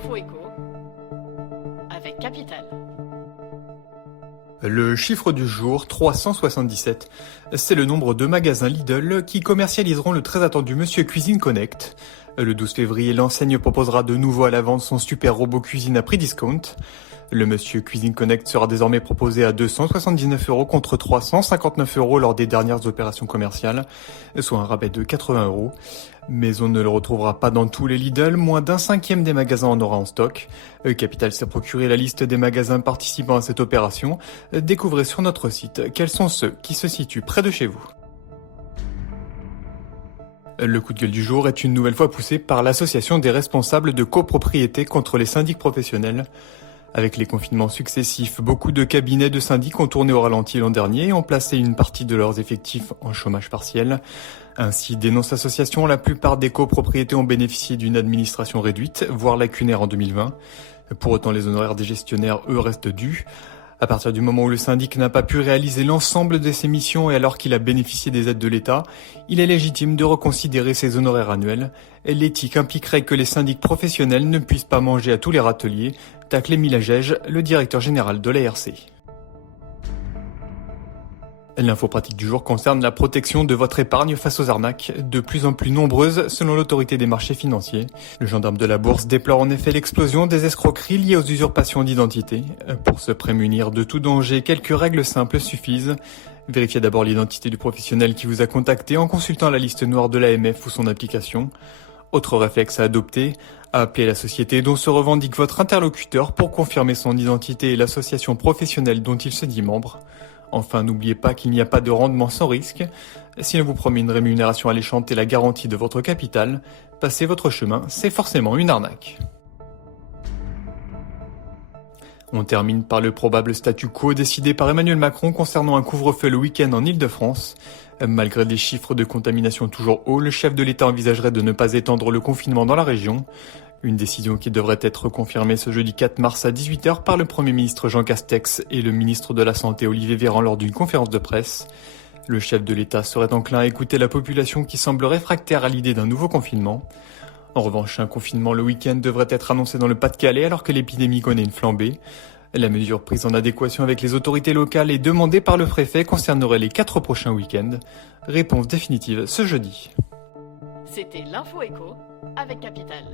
l'info éco avec Capital. Le chiffre du jour, 377, c'est le nombre de magasins Lidl qui commercialiseront le très attendu Monsieur Cuisine Connect. Le 12 février, l'enseigne proposera de nouveau à la vente son super robot cuisine à prix discount. Le Monsieur Cuisine Connect sera désormais proposé à 279 € contre 359 € lors des dernières opérations commerciales, soit un rabais de 80 €. Mais on ne le retrouvera pas dans tous les Lidl, moins d'un cinquième des magasins en aura en stock. Capital s'est procuré la liste des magasins participant à cette opération. Découvrez sur notre site quels sont ceux qui se situent près de chez vous. Le coup de gueule du jour est une nouvelle fois poussé par l'association des responsables de copropriété contre les syndics professionnels. Avec les confinements successifs, beaucoup de cabinets de syndics ont tourné au ralenti l'an dernier et ont placé une partie de leurs effectifs en chômage partiel. Ainsi, dénonce l'association, la plupart des copropriétés ont bénéficié d'une administration réduite, voire lacunaire en 2020. Pour autant, les honoraires des gestionnaires, eux, restent dus. À partir du moment où le syndic n'a pas pu réaliser l'ensemble de ses missions et alors qu'il a bénéficié des aides de l'État, il est légitime de reconsidérer ses honoraires annuels. L'éthique impliquerait que les syndics professionnels ne puissent pas manger à tous les râteliers, tacle Émile Agege, le directeur général de l'ARC. L'info pratique du jour concerne la protection de votre épargne face aux arnaques, de plus en plus nombreuses selon l'autorité des marchés financiers. Le gendarme de la bourse déplore en effet l'explosion des escroqueries liées aux usurpations d'identité. Pour se prémunir de tout danger, quelques règles simples suffisent. Vérifiez d'abord l'identité du professionnel qui vous a contacté en consultant la liste noire de l'AMF ou son application. Autre réflexe à adopter, appeler la société dont se revendique votre interlocuteur pour confirmer son identité et l'association professionnelle dont il se dit membre. Enfin, n'oubliez pas qu'il n'y a pas de rendement sans risque. Si on vous promet une rémunération alléchante et la garantie de votre capital, passez votre chemin, c'est forcément une arnaque. On termine par le probable statu quo décidé par Emmanuel Macron concernant un couvre-feu le week-end en Île-de-France. Malgré des chiffres de contamination toujours hauts, le chef de l'État envisagerait de ne pas étendre le confinement dans la région. Une décision qui devrait être confirmée ce jeudi 4 mars à 18 h par le Premier ministre Jean Castex et le ministre de la Santé Olivier Véran lors d'une conférence de presse. Le chef de l'État serait enclin à écouter la population qui semble réfractaire à l'idée d'un nouveau confinement. En revanche, un confinement le week-end devrait être annoncé dans le Pas-de-Calais alors que l'épidémie connaît une flambée. La mesure prise en adéquation avec les autorités locales et demandée par le préfet concernerait les 4 prochains week-ends. Réponse définitive ce jeudi. C'était l'info éco avec Capital.